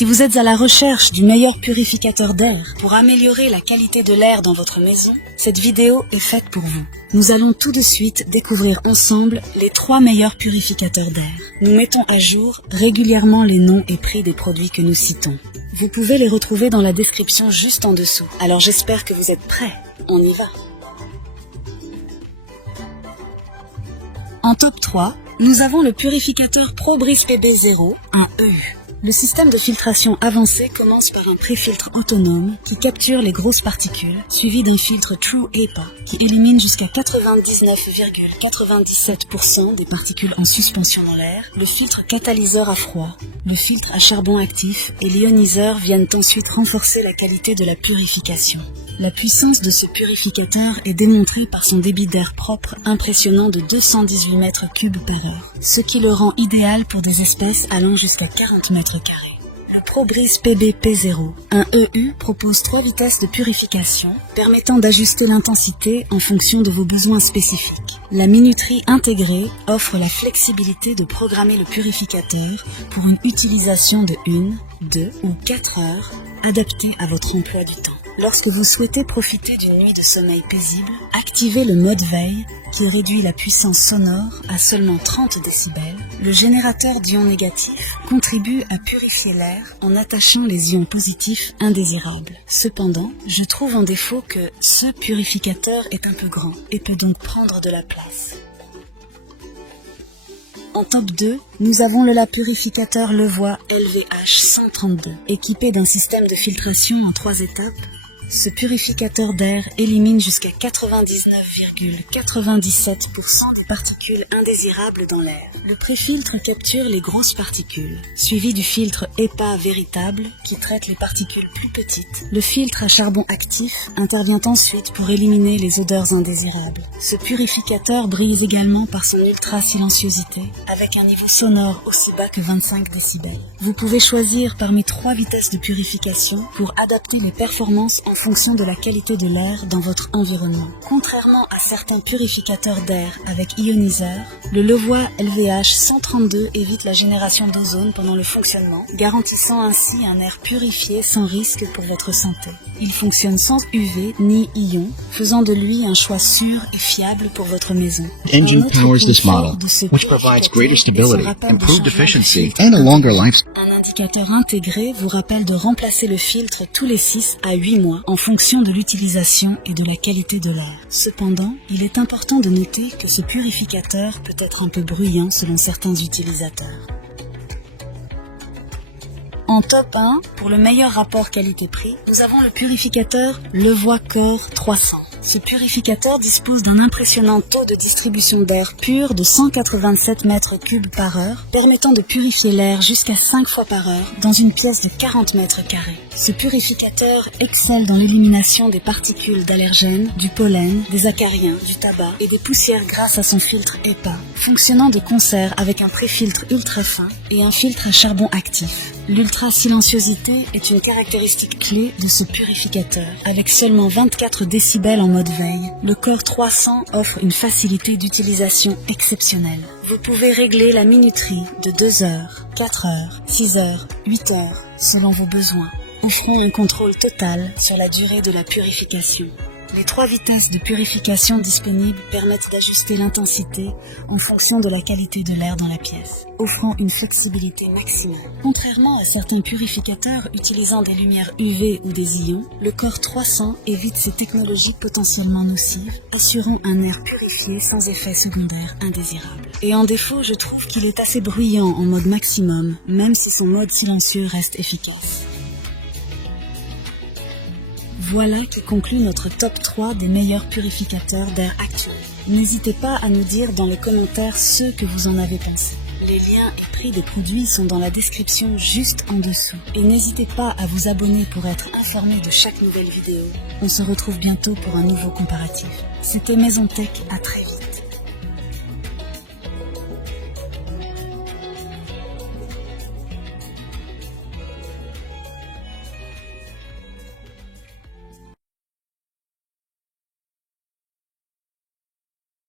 Si vous êtes à la recherche du meilleur purificateur d'air pour améliorer la qualité de l'air dans votre maison, cette vidéo est faite pour vous. Nous allons tout de suite découvrir ensemble les 3 meilleurs purificateurs d'air. Nous mettons à jour régulièrement les noms et prix des produits que nous citons. Vous pouvez les retrouver dans la description juste en dessous. Alors j'espère que vous êtes prêts. On y va. En top 3, nous avons le purificateur ProBreeze PB0, un EU. Le système de filtration avancé commence par un pré-filtre autonome qui capture les grosses particules, suivi d'un filtre True HEPA qui élimine jusqu'à 99,97% des particules en suspension dans l'air, le filtre catalyseur à froid, le filtre à charbon actif et l'ioniseur viennent ensuite renforcer la qualité de la purification. La puissance de ce purificateur est démontrée par son débit d'air propre impressionnant de 218 mètres cubes par heure, ce qui le rend idéal pour des espèces allant jusqu'à 40 mètres carrés. Le ProBreeze PB P0, un EU, propose 3 vitesses de purification permettant d'ajuster l'intensité en fonction de vos besoins spécifiques. La minuterie intégrée offre la flexibilité de programmer le purificateur pour une utilisation de 1, 2 ou 4 heures adaptée à votre emploi du temps. Lorsque vous souhaitez profiter d'une nuit de sommeil paisible, activez le mode veille qui réduit la puissance sonore à seulement 30 décibels. Le générateur d'ions négatifs contribue à purifier l'air en attachant les ions positifs indésirables. Cependant, je trouve en défaut que ce purificateur est un peu grand et peut donc prendre de la place. En top 2, nous avons le purificateur Levoit LVH 132, équipé d'un système de filtration en 3 étapes. Ce purificateur d'air élimine jusqu'à 99,97% des particules indésirables dans l'air. Le préfiltre capture les grosses particules, suivi du filtre HEPA véritable qui traite les particules plus petites. Le filtre à charbon actif intervient ensuite pour éliminer les odeurs indésirables. Ce purificateur brille également par son ultra-silenciosité, avec un niveau sonore aussi bas que 25 décibels. Vous pouvez choisir parmi 3 vitesses de purification pour adapter les performances en fonction de la qualité de l'air dans votre environnement. Contrairement à certains purificateurs d'air avec ioniseur, le Levoit LVH 132 évite la génération d'ozone pendant le fonctionnement, garantissant ainsi un air purifié sans risque pour votre santé. Il fonctionne sans UV ni ion, faisant de lui un choix sûr et fiable pour votre maison. Engine powers this model, which provides greater stability, improved efficiency, and a longer lifespan. Un indicateur intégré vous rappelle de remplacer le filtre tous les 6 à 8 mois en fonction de l'utilisation et de la qualité de l'air. Cependant, il est important de noter que ce purificateur peut être un peu bruyant selon certains utilisateurs. En top 1, pour le meilleur rapport qualité-prix, nous avons le purificateur Levoit Core 300. Ce purificateur dispose d'un impressionnant taux de distribution d'air pur de 187 mètres cubes par heure, permettant de purifier l'air jusqu'à 5 fois par heure dans une pièce de 40 mètres carrés. Ce purificateur excelle dans l'élimination des particules d'allergènes, du pollen, des acariens, du tabac et des poussières grâce à son filtre HEPA, fonctionnant de concert avec un pré-filtre ultra fin et un filtre à charbon actif. L'ultra-silenciosité est une caractéristique clé de ce purificateur. Avec seulement 24 décibels en mode veille, le Core 300 offre une facilité d'utilisation exceptionnelle. Vous pouvez régler la minuterie de 2 heures, 4 heures, 6 heures, 8 heures, selon vos besoins, offrant un contrôle total sur la durée de la purification. Les 3 vitesses de purification disponibles permettent d'ajuster l'intensité en fonction de la qualité de l'air dans la pièce, offrant une flexibilité maximale. Contrairement à certains purificateurs utilisant des lumières UV ou des ions, le Core 300 évite ces technologies potentiellement nocives, assurant un air purifié sans effets secondaires indésirables. Et en défaut, je trouve qu'il est assez bruyant en mode maximum, même si son mode silencieux reste efficace. Voilà qui conclut notre top 3 des meilleurs purificateurs d'air actuels. N'hésitez pas à nous dire dans les commentaires ce que vous en avez pensé. Les liens et prix des produits sont dans la description juste en dessous. Et n'hésitez pas à vous abonner pour être informé de chaque nouvelle vidéo. On se retrouve bientôt pour un nouveau comparatif. C'était Maison Tech, à très vite.